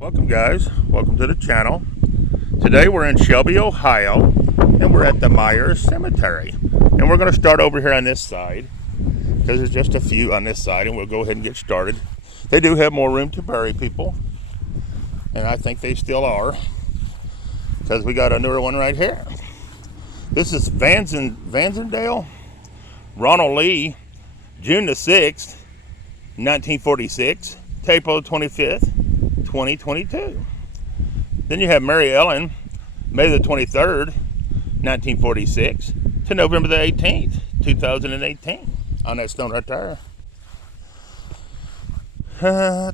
Welcome guys, welcome to the channel. Today we're in Shelby, Ohio, and we're at the Meyers Cemetery. And we're going to start over here on this side, because there's just a few on this side, and we'll go ahead and get started. They do have more room to bury people, and I think they still are, because we got a newer one right here. This is Vansendale, Ronald Lee, June the 6th, 1946, April 25th, 2022. Then you have Mary Ellen, May the 23rd, 1946 to November the 18th, 2018 on that stone right there. I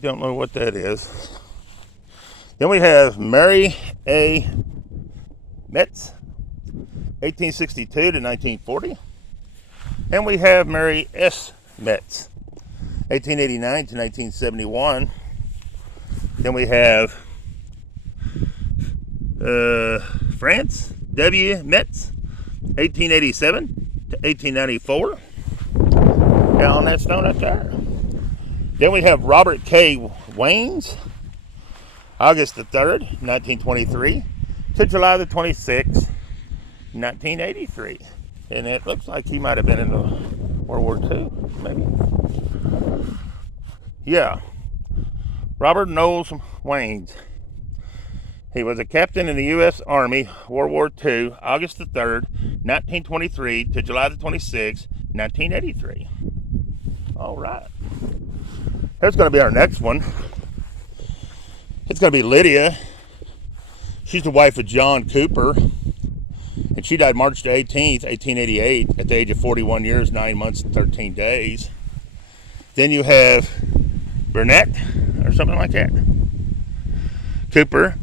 don't know what that is. Then we have Mary A. Metz, 1862 to 1940. And we have Mary S. Metz, 1889 to 1971. Then we have France W. Metz, 1887 to 1894. Down on that stone right there. Then we have Robert K. Waynes, August the 3rd, 1923 to July the 26th, 1983. And it looks like he might have been in the World War II, maybe. Yeah. Robert Knowles Waynes. He was a captain in the U.S. Army, World War II, August the 3rd, 1923 to July the 26th, 1983. All right. Here's going to be our next one. It's going to be Lydia. She's the wife of John Cooper. And she died March the 18th, 1888 at the age of 41 years, 9 months, and 13 days. Then you have Burnett, or something like that. Cooper.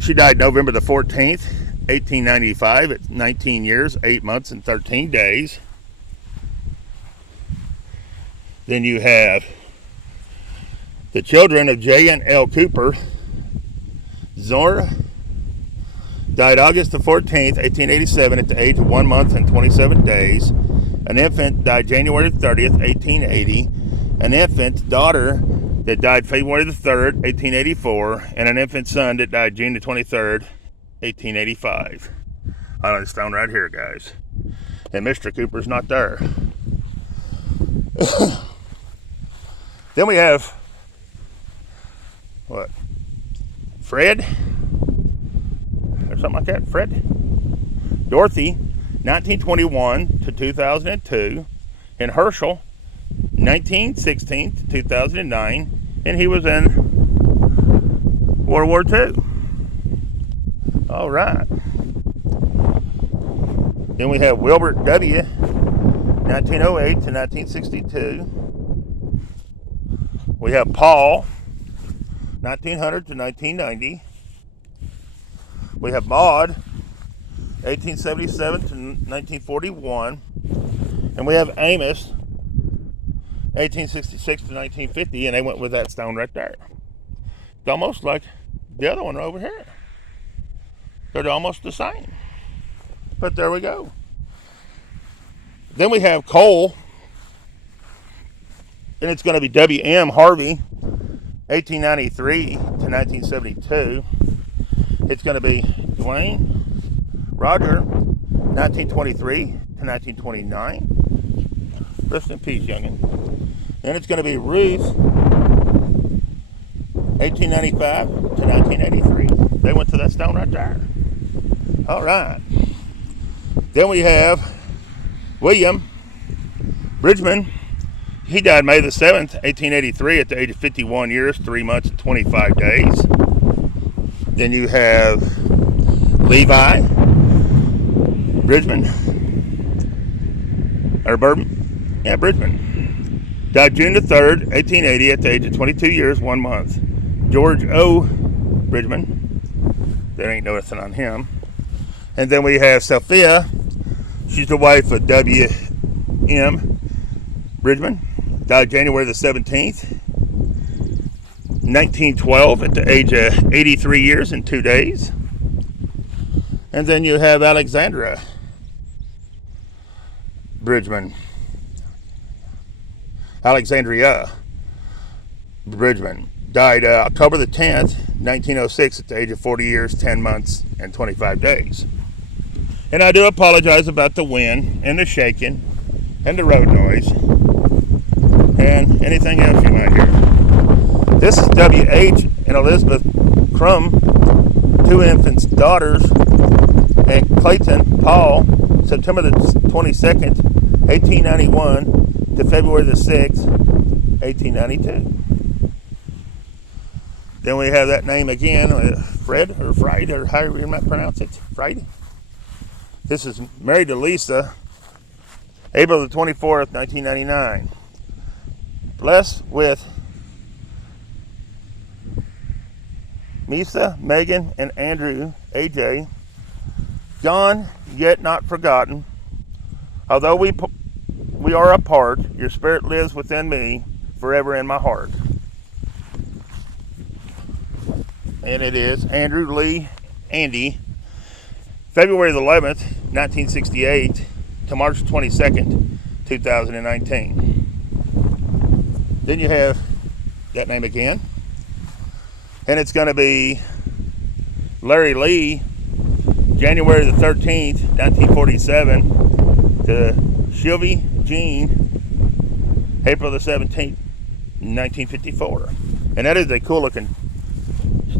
She died November the 14th, 1895 at 19 years, 8 months, and 13 days. Then you have the children of J. and L. Cooper. Zora died August the 14th, 1887 at the age of 1 month and 27 days. An infant died January 30th, 1880. An infant daughter that died February the 3rd, 1884. And an infant son that died June the 23rd, 1885. On the stone right here, guys. And Mr. Cooper's not there. Then we have, what? Fred? Or something like that. Fred? Dorothy, 1921 to 2002. And Herschel, 1916 to 2009. And he was in World War II. All right. Then we have Wilbert W., 1908 to 1962. We have Paul, 1900 to 1990. We have Maud, 1877 to 1941. And we have Amos, 1866 to 1950, and they went with that stone right there. It's almost like the other one over here. They're almost the same. But there we go. Then we have Cole, and it's going to be W.M. Harvey, 1893 to 1972. It's going to be Dwayne Roger, 1923 to 1929. Rest in peace, youngin'. Then it's going to be Ruth, 1895 to 1983. They went to that stone right there. All right. Then we have William Bridgman. He died May the 7th, 1883 at the age of 51 years, 3 months, and 25 days. Then you have Levi Bridgman. Or Bourbon. Yeah, Bridgman. Died June the 3rd, 1880 at the age of 22 years, 1 month. George O. Bridgman. There ain't nothing on him. And then we have Sophia. She's the wife of W.M. Bridgman. Died January the 17th, 1912 at the age of 83 years and 2 days. And then you have Alexandra Bridgman. Alexandria Bridgman. Died October the 10th, 1906 at the age of 40 years, 10 months, and 25 days. And I do apologize about the wind and the shaking and the road noise and anything else you might hear. This is W.H. and Elizabeth Crum, 2 infants, daughters, and Clayton Paul, September the 22nd, 1891 to February the 6th, 1892. Then we have that name again, Fred or Fried, or however you might pronounce it, Fried. This is married to Lisa, April the 24th, 1999. Blessed with Misa, Megan, and Andrew, AJ. Gone, yet not forgotten. Although we are apart, your spirit lives within me, forever in my heart. And it is Andrew Lee, Andy, February the 11th, 1968 to March 22nd, 2019. Then you have that name again. And it's going to be Larry Lee, January the 13th, 1947 to Shelby Jean, April the 17th, 1954. And that is a cool looking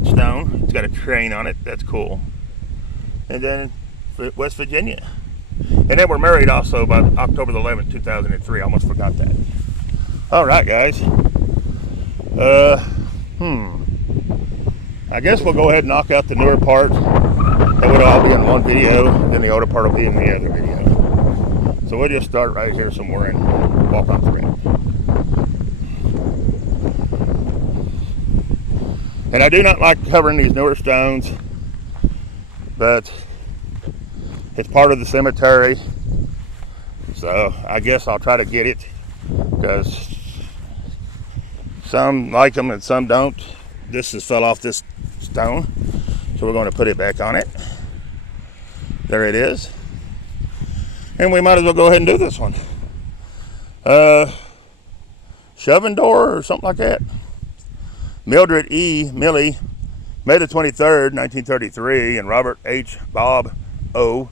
stone. It's got a train on it. That's cool. And then West Virginia. And then we're married also by October the 11th, 2003. I almost forgot that. All right, guys. I guess we'll go ahead and knock out the newer part. That would all be in one video. Then the older part will be in the other video. So we'll just start right here somewhere and walk on through it. And I do not like covering these newer stones, but it's part of the cemetery. So I guess I'll try to get it, because some like them and some don't. This just fell off this stone, so we're going to put it back on it. There it is. And we might as well go ahead and do this one. Shoving door or something like that. Mildred E. Millie, May the 23rd, 1933, and Robert H. Bob O.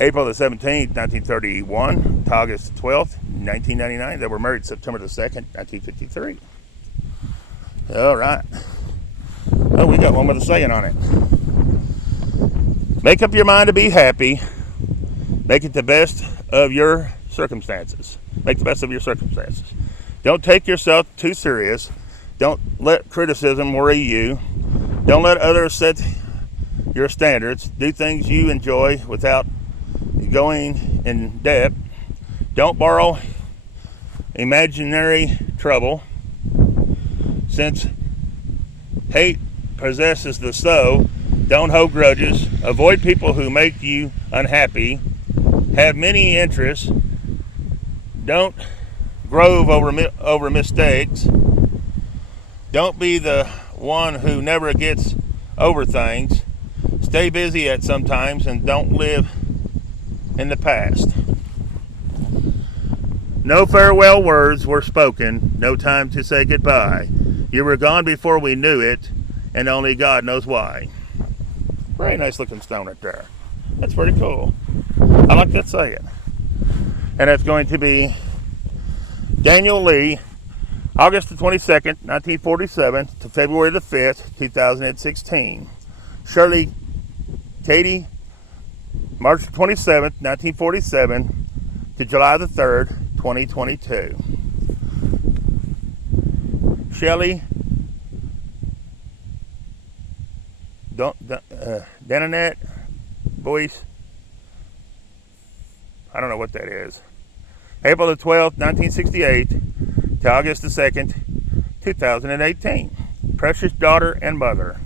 April the 17th, 1931 to August 12th, 1999. They were married September the 2nd, 1953. All right. Oh, we got one with a saying on it. Make up your mind to be happy. Make it the best of your circumstances. Make the best of your circumstances. Don't take yourself too serious. Don't let criticism worry you. Don't let others set your standards. Do things you enjoy without going in debt. Don't borrow imaginary trouble. Since hate possesses the soul, don't hold grudges. Avoid people who make you unhappy. Have many interests. Don't grove over mistakes. Don't be the one who never gets over things. Stay busy at some times and don't live in the past. No farewell words were spoken. No time to say goodbye. You were gone before we knew it, and only God knows why. Very nice looking stone right there. That's pretty cool. I like that saying. And it's going to be Daniel Lee, August the 22nd, 1947 to February the 5th, 2016. Shirley Katie, March 27th, 1947 to July the 3rd, 2022. Shelley Dananette Boyce, I don't know what that is. April the 12th, 1968 to August the 2nd, 2018. Precious daughter and mother.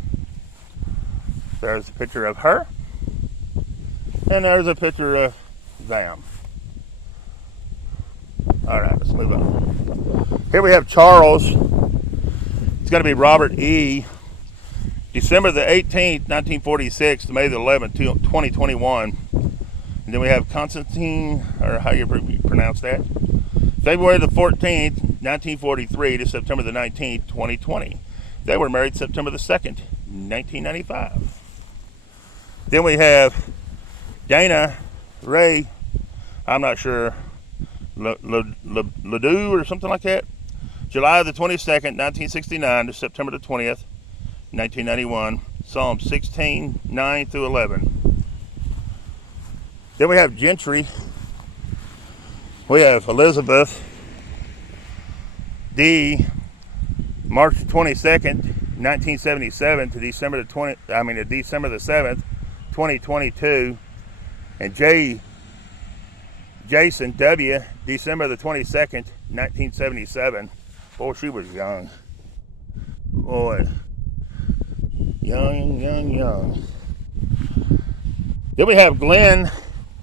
There's a picture of her, and there's a picture of them. All right, let's move on. Here we have Charles. It's going to be Robert E. December the 18th, 1946 to May the 11th, 2021. And then we have Constantine, or how you pronounce that. February the 14th, 1943 to September the 19th, 2020. They were married September the 2nd, 1995. Then we have Dana Ray, I'm not sure, Ledoux or something like that. July the 22nd, 1969 to September the 20th, 1991. Psalm 16, 9 through 11. Then we have Gentry. We have Elizabeth D. March 22nd, 1977 to December the 7th, 2022. And Jason W. December the 22nd, 1977. Boy, she was young. Boy. Young. Then we have Glenn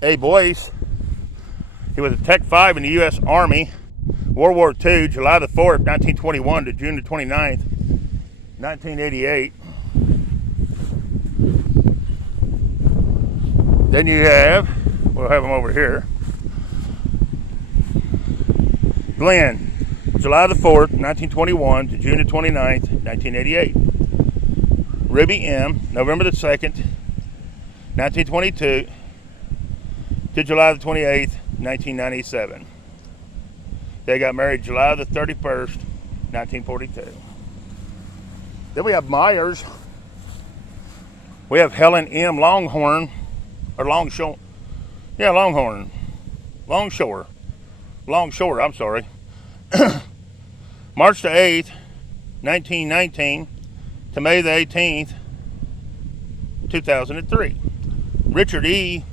A. Boyce. He was a Tech 5 in the U.S. Army, World War II, July the 4th, 1921 to June the 29th, 1988. Then you have, we'll have him over here, Glenn, July the 4th, 1921 to June the 29th, 1988. Ruby M., November the 2nd, 1922 to July the 28th, 1997. They got married July the 31st, 1942. Then we have Myers. We have Helen M. Longhorn, or Longshore. Yeah, Longhorn. Longshore, I'm sorry. March the 8th, 1919 to May the 18th, 2003. Richard E.,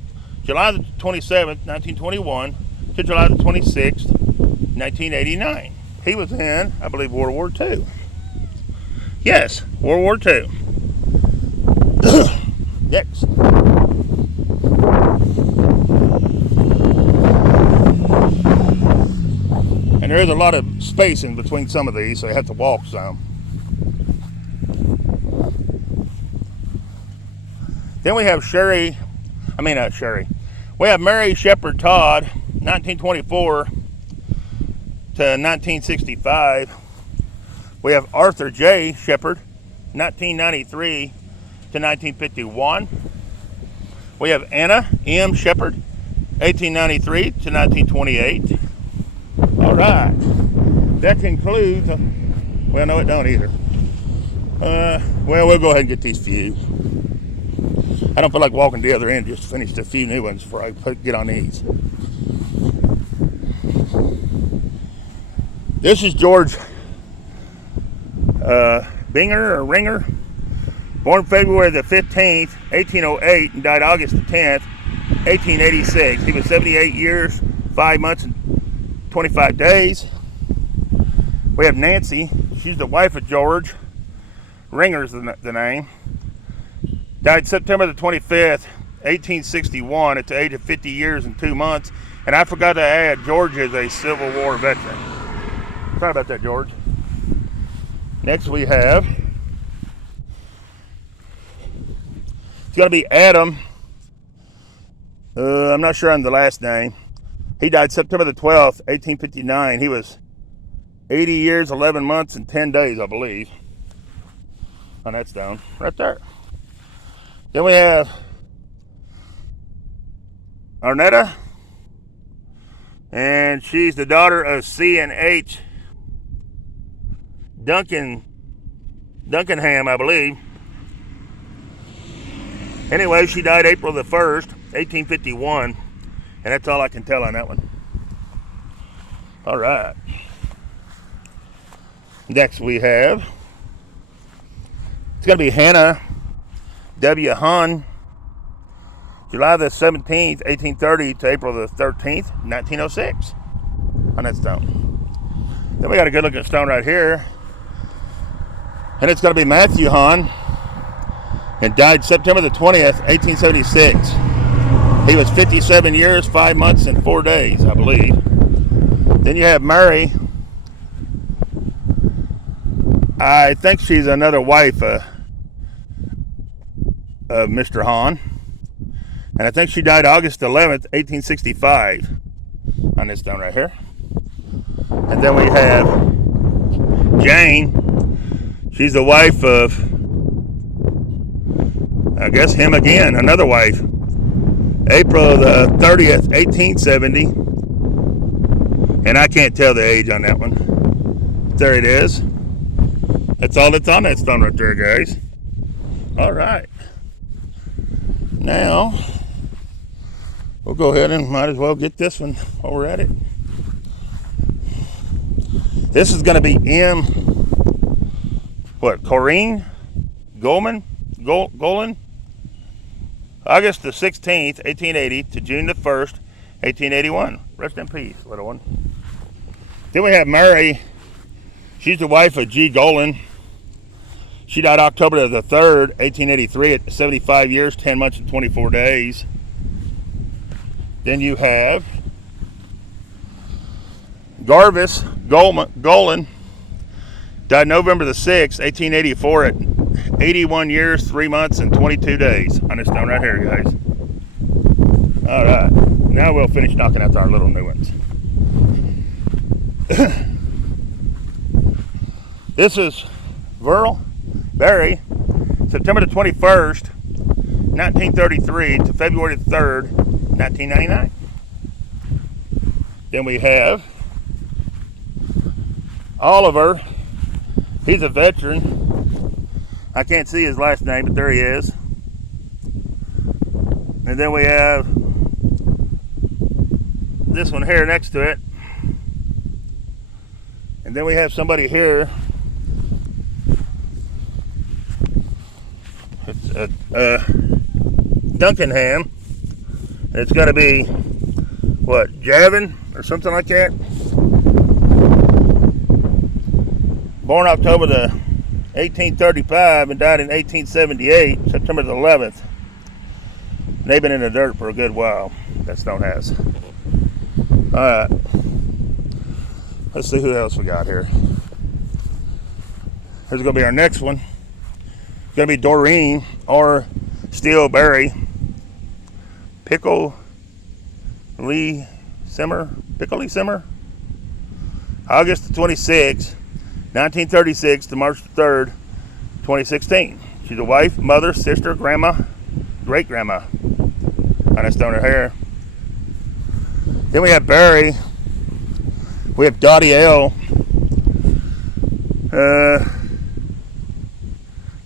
July the 27th, 1921 to July the 26th, 1989. He was in, I believe, World War II. Yes, World War II. Next. And there is a lot of space in between some of these, so you have to walk some. Then we have we have Mary Shepard Todd, 1924 to 1965. We have Arthur J. Shepard, 1993 to 1951. We have Anna M. Shepard, 1893 to 1928. All right. That concludes. Well, no, it don't either. Well, we'll go ahead and get these few. I don't feel like walking to the other end. Just finished a few new ones before I get on these. This is George Binger or Ringer, born February the 15th, 1808, and died August the 10th, 1886. He was 78 years, 5 months, and 25 days. We have Nancy. She's the wife of George. Ringer's the name. Died September the 25th, 1861 at the age of 50 years and 2 months. And I forgot to add, George is a Civil War veteran. Sorry about that, George. Next we have, it's going to be Adam. I'm not sure on the last name. He died September the 12th, 1859. He was 80 years, 11 months, and 10 days, I believe. And that's down right there. Then we have Arnetta, and she's the daughter of C and H Duncanham, I believe. Anyway, she died April the 1st, 1851, and that's all I can tell on that one. All right. Next we have, it's going to be Hannah W. Hahn, July the 17th, 1830 to April the 13th, 1906, on that stone. Then we got a good looking stone right here, and it's going to be Matthew Hahn, and died September the 20th, 1876. He was 57 years, 5 months, and 4 days, I believe. Then you have Mary. I think she's another wife of Mr. Hahn. And I think she died August 11th, 1865, on this stone right here. And then we have Jane. She's the wife of, I guess, him again, another wife. April the 30th, 1870. And I can't tell the age on that one. There it is. That's all that's on that stone right there, guys. All right. Now, we'll go ahead and might as well get this one while we're at it. This is going to be Corrine Golan, August the 16th, 1880 to June the 1st, 1881. Rest in peace, little one. Then we have Mary. She's the wife of G. Golan. She died October the 3rd, 1883 at 75 years, 10 months, and 24 days. Then you have Garvis Golan. Died November the 6th, 1884 at 81 years, 3 months, and 22 days on this stone right here, guys. All right. Now we'll finish knocking out our little new ones. This is Verl Berry, September the 21st, 1933 to February the 3rd, 1999. Then we have Oliver. He's a veteran. I can't see his last name, but there he is. And then we have this one here next to it. And then we have somebody here. It's Duncanham. And it's got to be, Javin or something like that. Born October the 1835 and died in 1878, September the 11th. And they've been in the dirt for a good while. That stone has. All right. Let's see who else we got here. Here's going to be our next one. It's going to be Doreen or Steel Berry. Pickle Lee Simmer. August the 26th, 1936 to March the 3rd, 2016. She's a wife, mother, sister, grandma, great-grandma on that stone right here. Then we have Barry. We have Dottie L.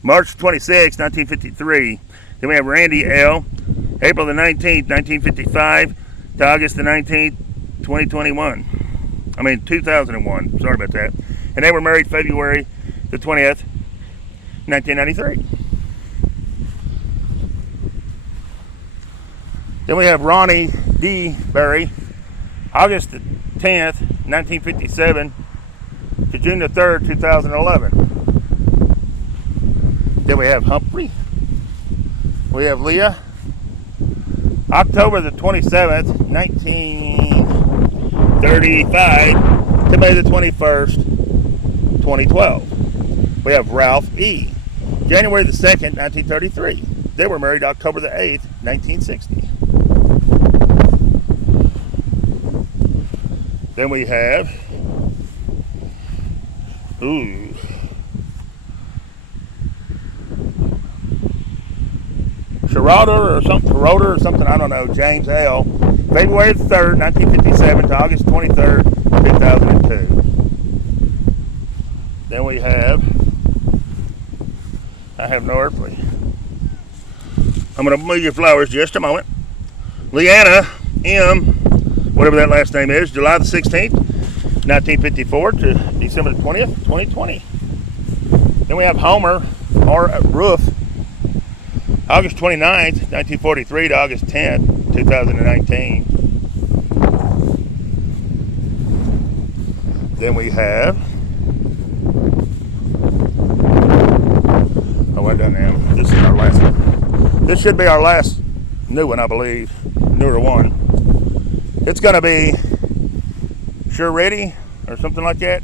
March 26, 1953. Then we have Randy L. April the 19th, 1955 to August the 19th, 2001. 2001. Sorry about that. And they were married February the 20th, 1993. Then we have Ronnie D. Berry. August the 10th, 1957 to June the 3rd, 2011. Then we have Humphrey. We have Leah. October the 27th, 1935 to May the 21st, 2012. We have Ralph E. January the 2nd, 1933. They were married October the 8th, 1960. Then we have, Schroeder or something, I don't know, James L. February the 3rd, 1957 to August 23rd, 2002. Then we have, I have no earthly. I'm going to move your flowers just a moment. Leanna M., whatever that last name is, July the 16th, 1954 to December the 20th, 2020. Then we have Homer R. Roof, August 29th, 1943 to August 10th, 2019. Then we have, right down there. This is our last one. This should be our last new one, I believe. Newer one. It's going to be Sure Ready or something like that.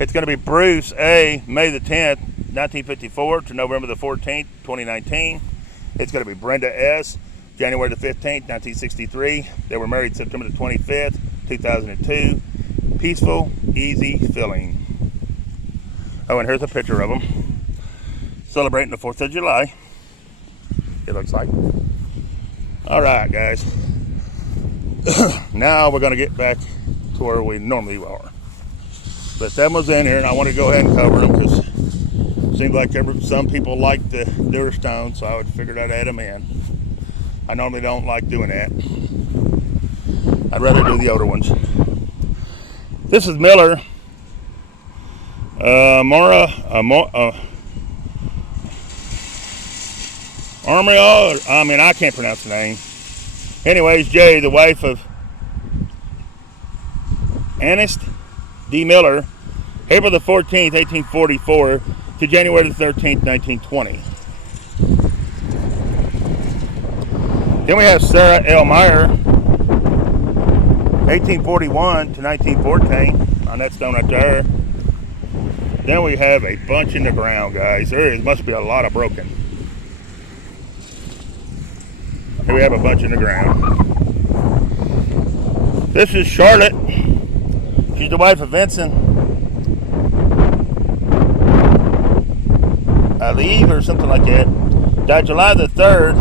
It's going to be Bruce A. May the 10th, 1954 to November the 14th, 2019. It's going to be Brenda S. January the 15th, 1963. They were married September the 25th, 2002. peaceful, easy feeling. Oh, and here's a picture of them celebrating the 4th of July. It looks like. All right, guys. Now we're going to get back to where we normally are. But that was in here, and I want to go ahead and cover them because it seems like some people like the newer stones, so I would figure I'd add them in. I normally don't like doing that. I'd rather do the older ones. This is Miller. I can't pronounce the name. Anyways, Jay, the wife of Ernest D. Miller, April the 14th, 1844 to January the 13th, 1920. Then we have Sarah L. Meyer, 1841 to 1914, on that stone right there. Then we have a bunch in the ground, guys. There must be a lot of broken. Here we have a bunch in the ground. This is Charlotte. She's the wife of Vincent Ali or something like that. Died July the 3rd,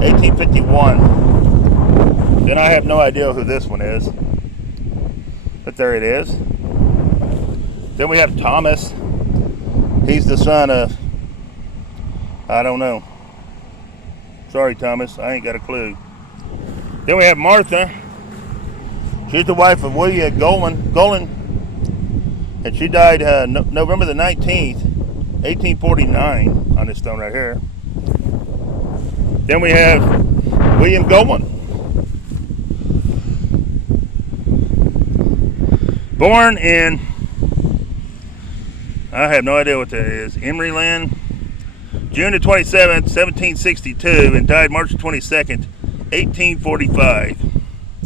1851. Then I have no idea who this one is. But there it is. Then we have Thomas. He's the son of, I don't know. Sorry, Thomas, I ain't got a clue. Then we have Martha. She's the wife of William Golan, and she died November the 19th, 1849, on this stone right here. Then we have William Golan. Born in, I have no idea what that is, Emeryland, June the 27th, 1762, and died March 22nd, 1845,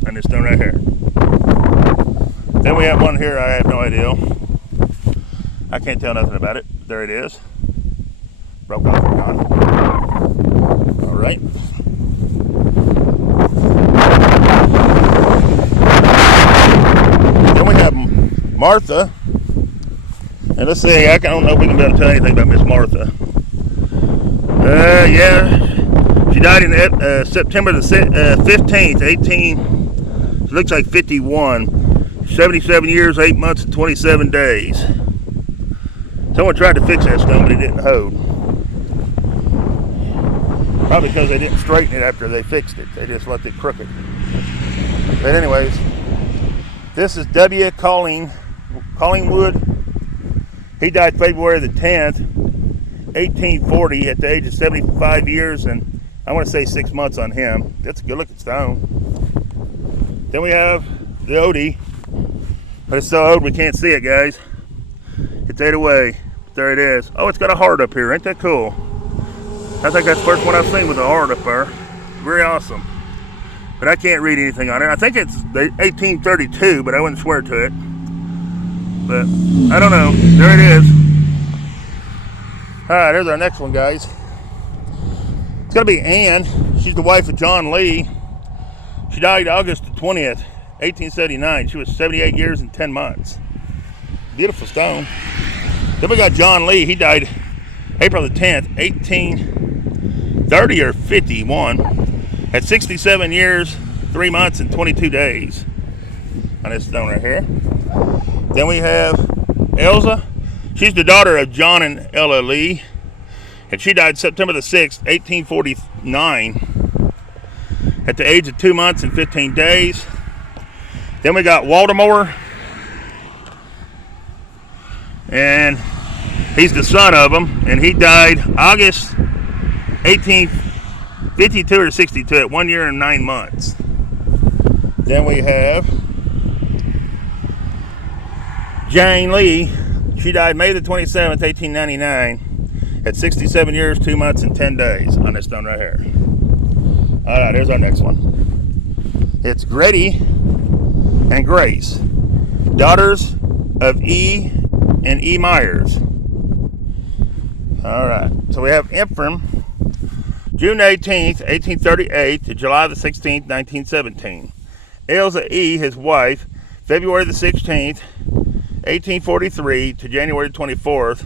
on this stone right here. Then we have one here, I have no idea. I can't tell nothing about it. There it is. Broke off and gone. Alright. Then we have Martha. And let's see, I don't know if we can be able to tell anything about Miss Martha. Yeah, she died in September the 15th, it looks like 51, 77 years, 8 months, and 27 days. Someone tried to fix that stone, but it didn't hold. Probably because they didn't straighten it after they fixed it. They just left it crooked. But anyways, this is W. Collingwood. He died February the 10th, 1840 at the age of 75 years and I want to say 6 months on him. That's a good looking stone. Then we have the Odie, but it's so old we can't see it, guys. It's ate away. There it is. Oh, it's got a heart up here. Ain't that cool? I think that's the first one I've seen with a heart up there. Very awesome. But I can't read anything on it. I think it's 1832, but I wouldn't swear to it. But I don't know. There it is. Alright, here's our next one, guys. It's going to be Anne. She's the wife of John Lee. She died August 20th, 1879. She was 78 years and 10 months. Beautiful stone. Then we got John Lee. He died April the 10th, 1830 or 51. At 67 years, 3 months, and 22 days. On this stone right here. Then we have Elsa. She's the daughter of John and Ella Lee. And she died September the 6th, 1849. At the age of 2 months and 15 days. Then we got Waldemar. And he's the son of him. And he died August 1852 or 62 at 1 year and 9 months. Then we have Jane Lee. She died May the 27th, 1899 at 67 years, 2 months, and 10 days on this stone right here. All right, here's our next one. It's Grady and Grace, daughters of E. and E. Meyers. All right, so we have Ephraim, June 18th, 1838 to July the 16th, 1917. Elsa E., his wife, February the 16th, 1843 to January 24th,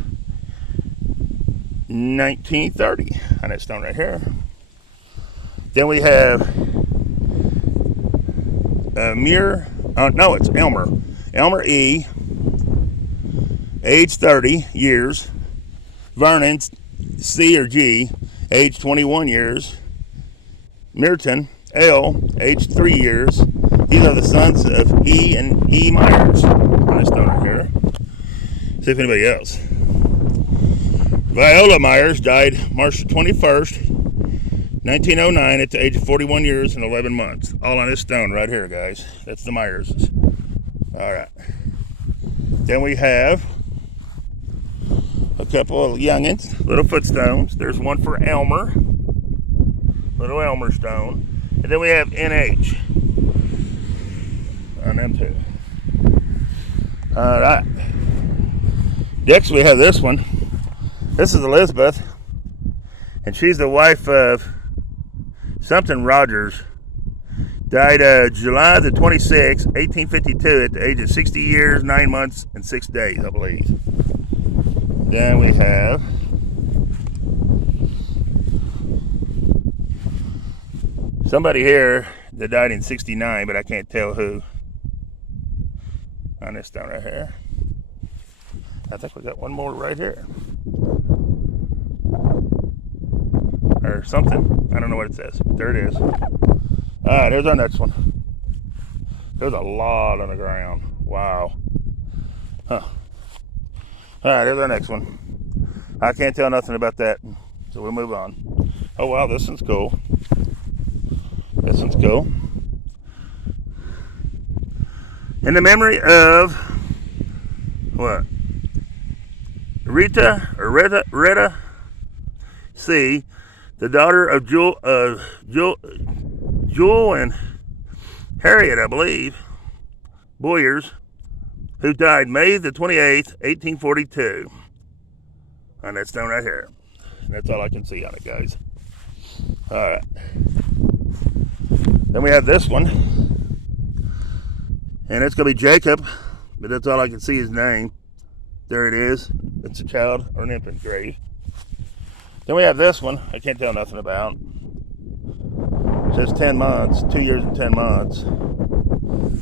1930 on that stone right here. Then we have it's Elmer. Elmer E., age 30 years. Vernon C or G, age 21 years. Merton L., age 3 years. These are the sons of E and E. Meyers on this stone right here. See if anybody else. Viola Meyers died March 21st, 1909 at the age of 41 years and 11 months. All on this stone right here, guys. That's the Meyerses. All right. Then we have a couple of youngins, little footstones. There's one for Elmer, little Elmer stone. And then we have NH on them two. All right. Next we have this one. This is Elizabeth, and she's the wife of something Rogers. Died July the 26th, 1852 at the age of 60 years, 9 months, and 6 days, I believe. Then we have somebody here that died in 69, but I can't tell who on this stone right here. I think we got one more right here. Or something. I don't know what it says. There it is. Alright, here's our next one. There's a lot on the ground. Wow. Huh. Alright, here's our next one. I can't tell nothing about that, so we'll move on. Oh wow, this one's cool. This one's cool. In the memory of what? Retta C., the daughter of Jewel and Harriet, I believe, Boyers, who died May the 28th, 1842. On that stone right here. And that's all I can see on it, guys. Alright. Then we have this one. And it's going to be Jacob, but that's all I can see his name. There it is. It's a child or an infant grave. Then we have this one. I can't tell nothing about. It says 10 months, 2 years and 10 months.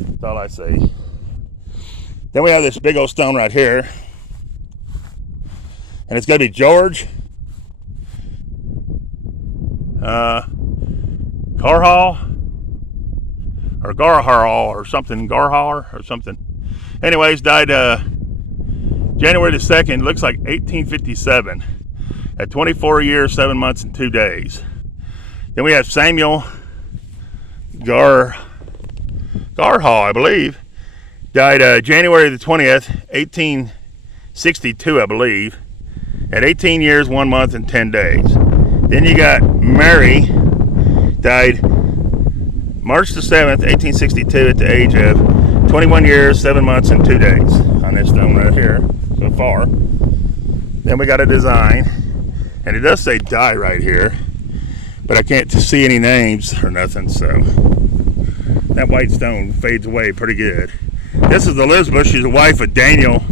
That's all I see. Then we have this big old stone right here. And it's going to be George Garhall or Garhall or something. Garhall or something. Anyways, died January the 2nd, looks like 1857, at 24 years, 7 months, and 2 days. Then we have Samuel Garhall, I believe, died January the 20th, 1862, I believe, at 18 years, 1 month, and 10 days. Then you got Mary, died March the 7th, 1862, at the age of 21 years, 7 months, and 2 days on this stone right here so far. Then we got a design, and it does say die right here, but I can't see any names or nothing, so that white stone fades away pretty good. This is Elizabeth. She's the wife of Daniel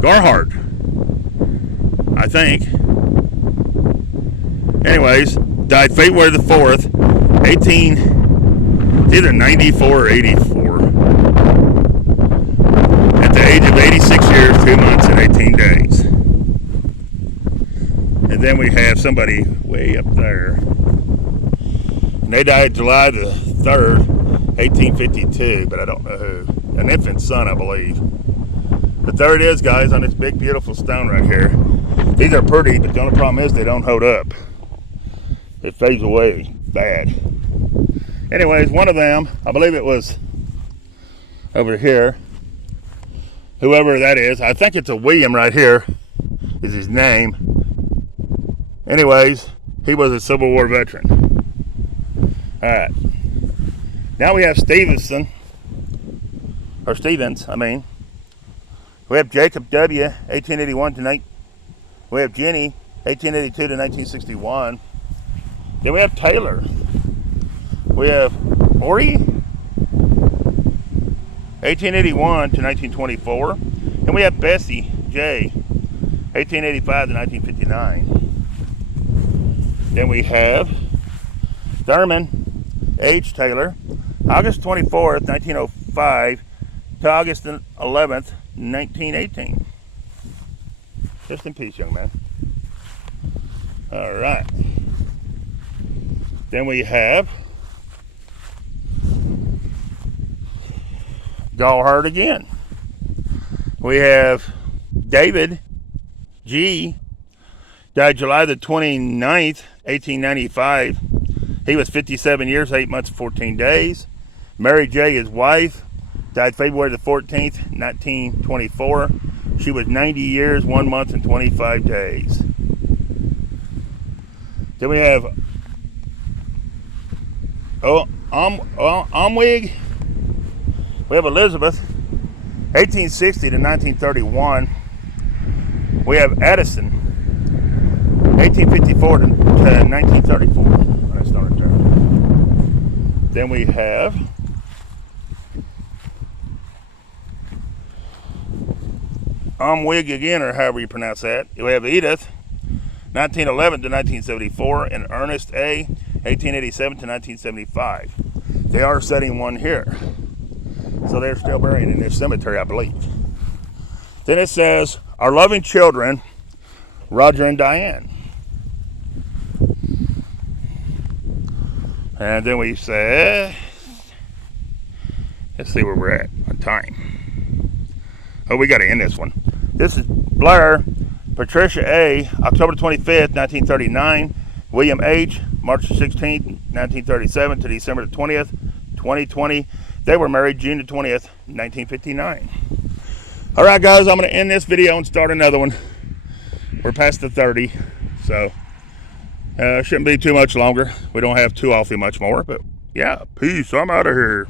Garhart, I think. Anyways, died February the 4th, either 94 or 84. At the age of 86 years, 2 months, and 18 days. And then we have somebody way up there. And they died July the 3rd, 1852, but I don't know who. An infant son, I believe. But there it is, guys, on this big, beautiful stone right here. These are pretty, but the only problem is they don't hold up. It fades away bad. Anyways, one of them, I believe it was over here. Whoever that is, I think it's a William right here, is his name. Anyways, he was a Civil War veteran. Alright. Now we have Stevens, I mean. We have Jacob W., 1881 to 19. We have Jenny, 1882 to 1961. Then we have Taylor. We have Ori, 1881 to 1924. And we have Bessie J, 1885 to 1959. Then we have Thurman H. Taylor, August 24th, 1905 to August 11th, 1918. Just in peace, young man. All right. Then we have Gallhard again. We have David G. Died July the 29th, 1895. He was 57 years, 8 months, 14 days. Mary J., his wife, died February the 14th, 1924. She was 90 years, 1 month, and 25 days. Then we have Omwig. We have Elizabeth, 1860 to 1931. We have Addison, 1854 to 1934. When I started there. Then we have Omwig again, or however you pronounce that. We have Edith, 1911 to 1974, and Ernest A., 1887 to 1975. They are setting one here. So they're still buried in this cemetery, I believe. Then it says, our loving children, Roger and Diane. And then we say, let's see where we're at on time. Oh, we got to end this one. This is Blair, Patricia A., October 25th, 1939. William H., March 16th, 1937 to December 20th, 2020. They were married June 20th, 1959. All right, guys, I'm going to end this video and start another one. We're past the 30, so shouldn't be too much longer. We don't have too awfully much more, but yeah, peace. I'm out of here.